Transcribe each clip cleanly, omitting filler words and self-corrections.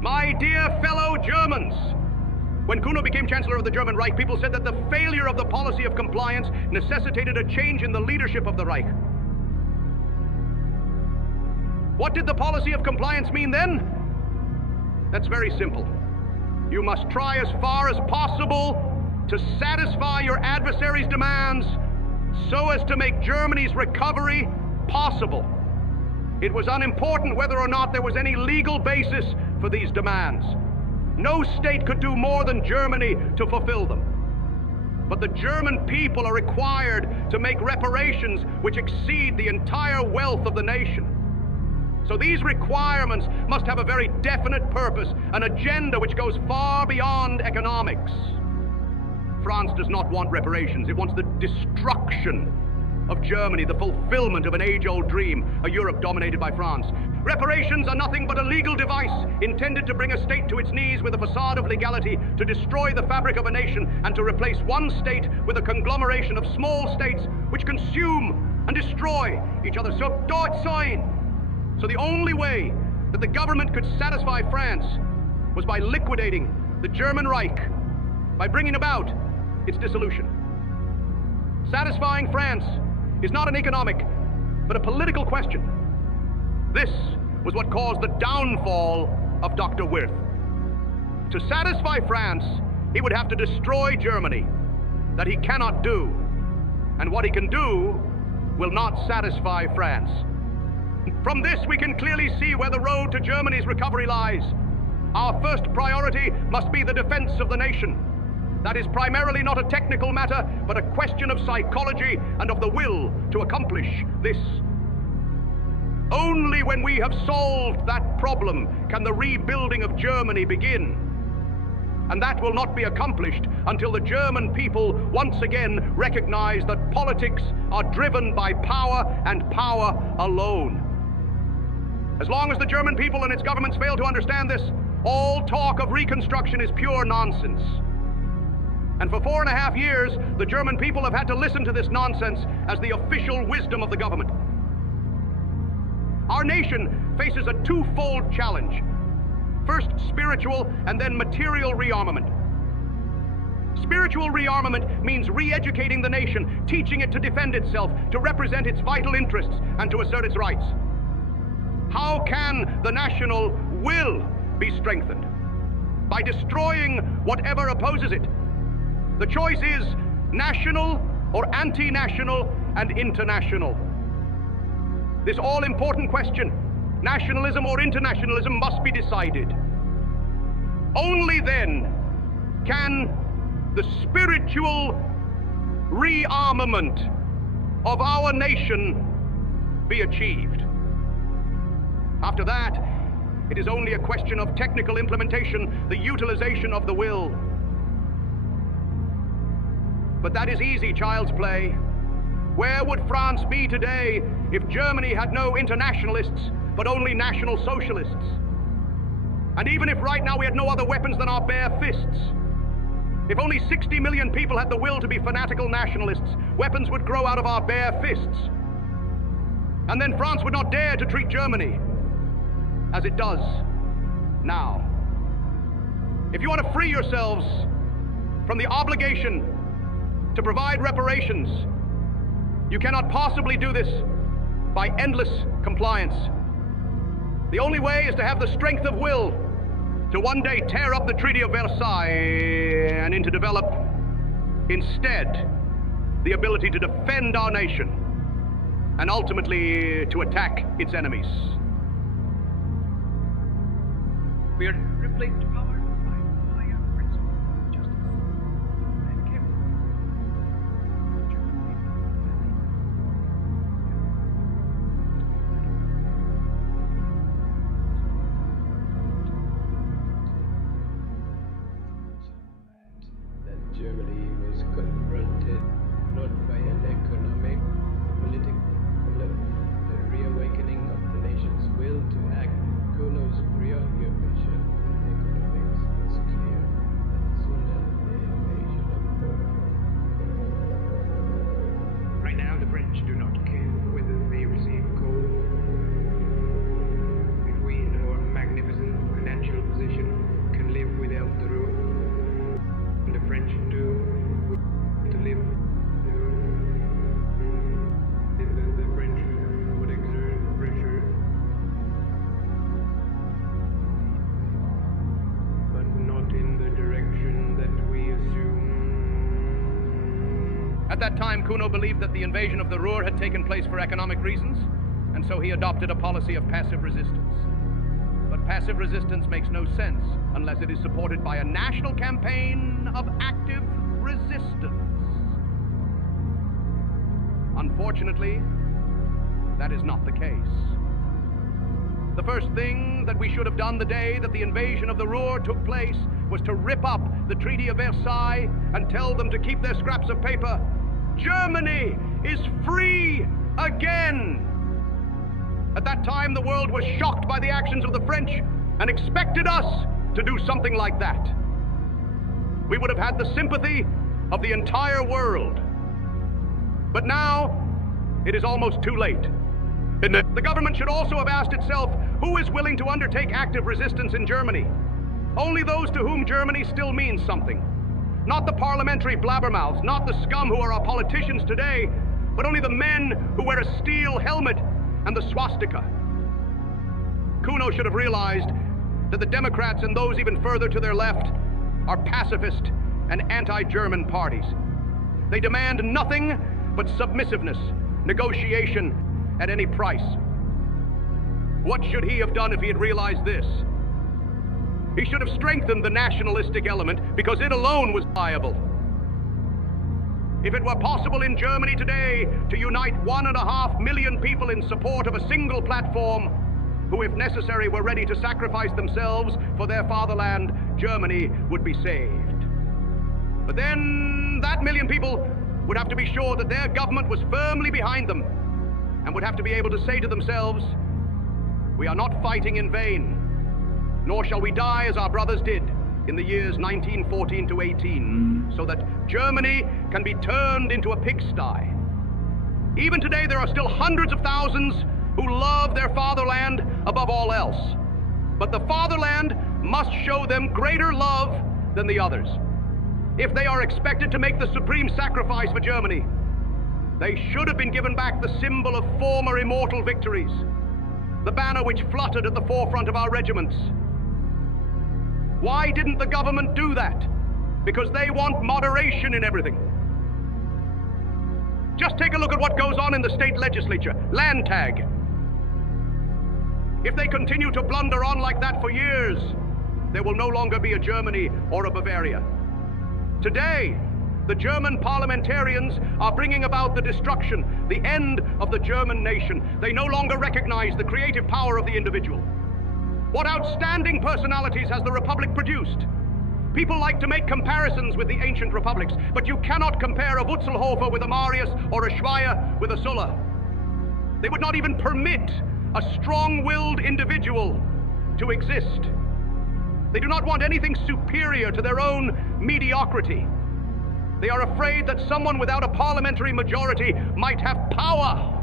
My dear fellow Germans, when Kuno became Chancellor of the German Reich, people said that the failure of the policy of compliance necessitated a change in the leadership of the Reich. What did the policy of compliance mean then? That's very simple. You must try as far as possible to satisfy your adversary's demands so as to make Germany's recovery possible. It was unimportant whether or not there was any legal basis for these demands. No state could do more than Germany to fulfill them. But the German people are required to make reparations which exceed the entire wealth of the nation. So these requirements must have a very definite purpose, an agenda which goes far beyond economics. France does not want reparations. It wants the destruction of Germany, the fulfillment of an age-old dream, a Europe dominated by France. Reparations are nothing but a legal device intended to bring a state to its knees with a facade of legality, to destroy the fabric of a nation, and to replace one state with a conglomeration of small states which consume and destroy each other. So the only way that the government could satisfy France was by liquidating the German Reich, by bringing about its dissolution. Satisfying France is not an economic, but a political question. This was what caused the downfall of Dr. Wirth. To satisfy France, he would have to destroy Germany. That he cannot do. And what he can do will not satisfy France. From this, we can clearly see where the road to Germany's recovery lies. Our first priority must be the defense of the nation. That is primarily not a technical matter, but a question of psychology and of the will to accomplish this. Only when we have solved that problem can the rebuilding of Germany begin. And that will not be accomplished until the German people once again recognize that politics are driven by power and power alone. As long as the German people and its governments fail to understand this, all talk of reconstruction is pure nonsense. And for 4.5 years, the German people have had to listen to this nonsense as the official wisdom of the government. Our nation faces a twofold challenge. First, spiritual and then material rearmament. Spiritual rearmament means re-educating the nation, teaching it to defend itself, to represent its vital interests, and to assert its rights. How can the national will be strengthened? By destroying whatever opposes it. The choice is national or anti-national and international. This all-important question, nationalism or internationalism, must be decided. Only then can the spiritual rearmament of our nation be achieved. After that, it is only a question of technical implementation, the utilization of the will. But that is easy child's play. Where would France be today if Germany had no internationalists, but only national socialists? And even if right now we had no other weapons than our bare fists, if only 60 million people had the will to be fanatical nationalists, weapons would grow out of our bare fists. And then France would not dare to treat Germany as it does now. If you want to free yourselves from the obligation to provide reparations, you cannot possibly do this by endless compliance. The only way is to have the strength of will to one day tear up the Treaty of Versailles and to develop instead the ability to defend our nation and ultimately to attack its enemies. We are replaced power by higher principle of justice and care. German people that Germany was confronted not by an economic, political, the reawakening of the nation's will to act. Kuno's preoccupation with economics At that time, Kuno believed that the invasion of the Ruhr had taken place for economic reasons, and so he adopted a policy of passive resistance. But passive resistance makes no sense unless it is supported by a national campaign of active resistance. Unfortunately, that is not the case. The first thing that we should have done the day that the invasion of the Ruhr took place was to rip up the Treaty of Versailles and tell them to keep their scraps of paper. Germany is free again! At that time, the world was shocked by the actions of the French and expected us to do something like that. We would have had the sympathy of the entire world. But now, it is almost too late. The government should also have asked itself, who is willing to undertake active resistance in Germany? Only those to whom Germany still means something. Not the parliamentary blabbermouths, not the scum who are our politicians today, but only the men who wear a steel helmet and the swastika. Kuno should have realized that the Democrats and those even further to their left are pacifist and anti-German parties. They demand nothing but submissiveness, negotiation at any price. What should he have done if he had realized this? He should have strengthened the nationalistic element because it alone was viable. If it were possible in Germany today to unite 1.5 million people in support of a single platform, who if necessary were ready to sacrifice themselves for their fatherland, Germany would be saved. But then that million people would have to be sure that their government was firmly behind them and would have to be able to say to themselves, we are not fighting in vain, nor shall we die as our brothers did in the years 1914 to 18, so that Germany can be turned into a pigsty. Even today, there are still hundreds of thousands who love their fatherland above all else. But the fatherland must show them greater love than the others. If they are expected to make the supreme sacrifice for Germany, they should have been given back the symbol of former immortal victories, the banner which fluttered at the forefront of our regiments. Why didn't the government do that? Because they want moderation in everything. Just take a look at what goes on in the state legislature, Landtag. If they continue to blunder on like that for years, there will no longer be a Germany or a Bavaria. Today, the German parliamentarians are bringing about the destruction, the end of the German nation. They no longer recognize the creative power of the individual. What outstanding personalities has the Republic produced? People like to make comparisons with the ancient republics, but you cannot compare a Wurzelhofer with a Marius or a Schweier with a Sulla. They would not even permit a strong-willed individual to exist. They do not want anything superior to their own mediocrity. They are afraid that someone without a parliamentary majority might have power.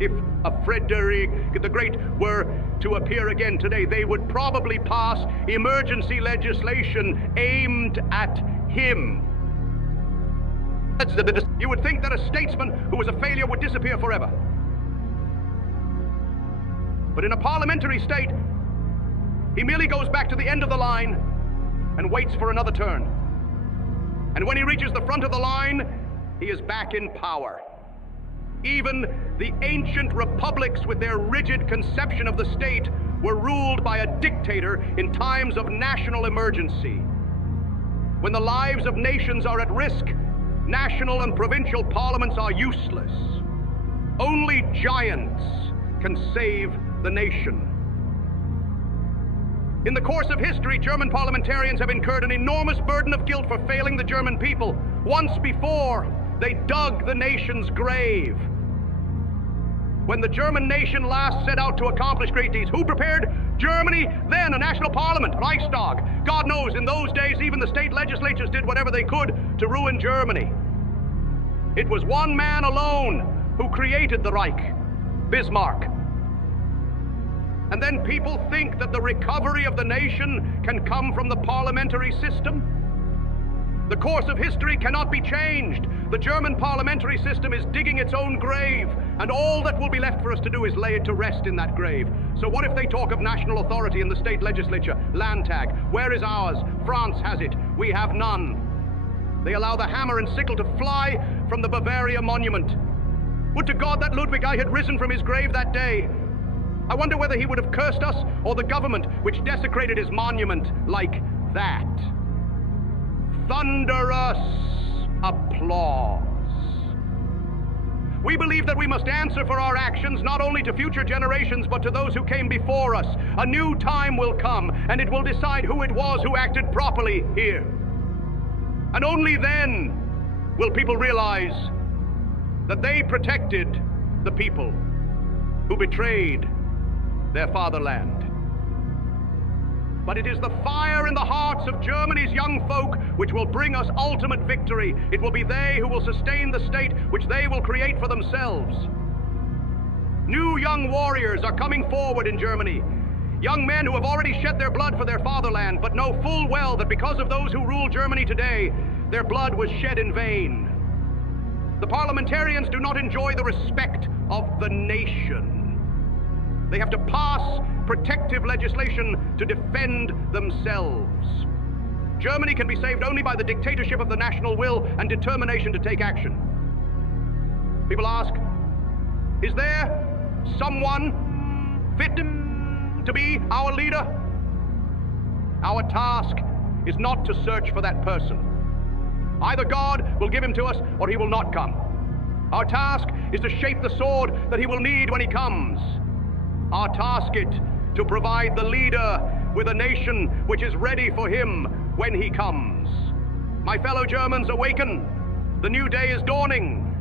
If a Frederick the Great were to appear again today, they would probably pass emergency legislation aimed at him. You would think that a statesman who was a failure would disappear forever. But in a parliamentary state, he merely goes back to the end of the line and waits for another turn. And when he reaches the front of the line, he is back in power. Even the ancient republics with their rigid conception of the state were ruled by a dictator in times of national emergency. When the lives of nations are at risk, national and provincial parliaments are useless. Only giants can save the nation. In the course of history, German parliamentarians have incurred an enormous burden of guilt for failing the German people. Once before, they dug the nation's grave. When the German nation last set out to accomplish great deeds, who prepared Germany then? A national parliament, Reichstag. God knows, in those days, even the state legislatures did whatever they could to ruin Germany. It was one man alone who created the Reich, Bismarck. And then people think that the recovery of the nation can come from the parliamentary system. The course of history cannot be changed. The German parliamentary system is digging its own grave, and all that will be left for us to do is lay it to rest in that grave. So what if they talk of national authority in the state legislature, Landtag? Where is ours? France has it. We have none. They allow the hammer and sickle to fly from the Bavaria monument. Would to God that Ludwig I had risen from his grave that day. I wonder whether he would have cursed us or the government which desecrated his monument like that. Thunderous applause. We believe that we must answer for our actions not only to future generations but to those who came before us. A new time will come, and it will decide who it was who acted properly here. And only then will people realize that they protected the people who betrayed their fatherland. But it is the fire in the hearts of Germany's young folk which will bring us ultimate victory. It will be they who will sustain the state which they will create for themselves. New young warriors are coming forward in Germany. Young men who have already shed their blood for their fatherland, but know full well that because of those who rule Germany today, their blood was shed in vain. The parliamentarians do not enjoy the respect of the nation. They have to pass protective legislation to defend themselves. Germany can be saved only by the dictatorship of the national will and determination to take action. People ask, is there someone fit to be our leader? Our task is not to search for that person. Either God will give him to us or he will not come. Our task is to shape the sword that he will need when he comes. Our task is to provide the leader with a nation which is ready for him when he comes. My fellow Germans, awaken. The new day is dawning.